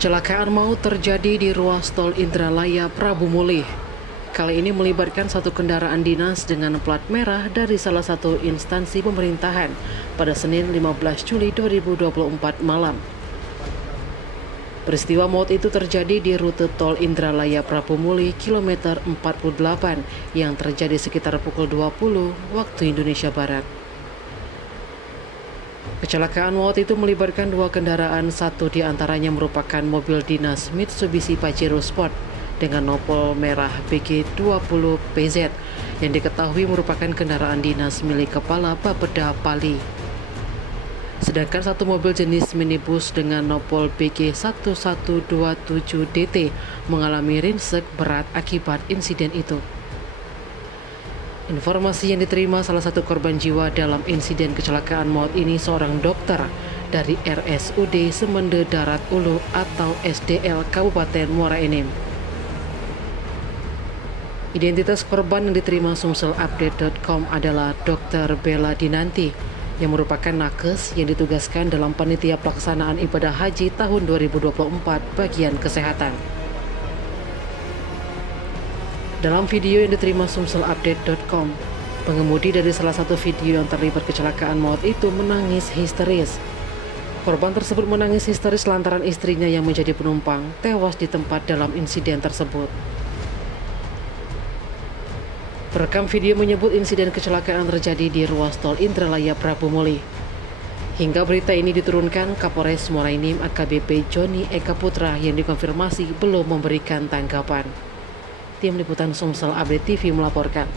Kecelakaan maut terjadi di ruas tol Indralaya Prabu Mulih. Kali ini melibatkan satu kendaraan dinas dengan plat merah dari salah satu instansi pemerintahan pada Senin 15 Juli 2024 malam. Peristiwa maut itu terjadi di rute tol Indralaya Prabu Mulih kilometer 48 yang terjadi sekitar pukul 20 waktu Indonesia Barat. Kecelakaan maut itu melibatkan dua kendaraan, satu di antaranya merupakan mobil dinas Mitsubishi Pajero Sport dengan nopol merah BG20PZ yang diketahui merupakan kendaraan dinas milik Kepala Bapeda Pali. Sedangkan satu mobil jenis minibus dengan nopol BG1127DT mengalami ringsek berat akibat insiden itu. Informasi yang diterima salah satu korban jiwa dalam insiden kecelakaan maut ini seorang dokter dari RSUD Semende Darat Ulu atau SDL Kabupaten Muara Enim. Identitas korban yang diterima sumselupdate.com adalah Dr. Bella Dinanti yang merupakan nakes yang ditugaskan dalam panitia pelaksanaan ibadah haji tahun 2024 bagian kesehatan. Dalam video yang diterima sumselupdate.com, pengemudi dari salah satu video yang terlibat kecelakaan maut itu menangis histeris. Korban tersebut menangis histeris lantaran istrinya yang menjadi penumpang tewas di tempat dalam insiden tersebut. Perekam video menyebut insiden kecelakaan terjadi di ruas tol Indralaya Prabu Mulih. Hingga berita ini diturunkan, Kapolres Muara Enim AKBP Joni Eka Putra yang dikonfirmasi belum memberikan tanggapan. Tim Liputan Sumsel Update TV melaporkan.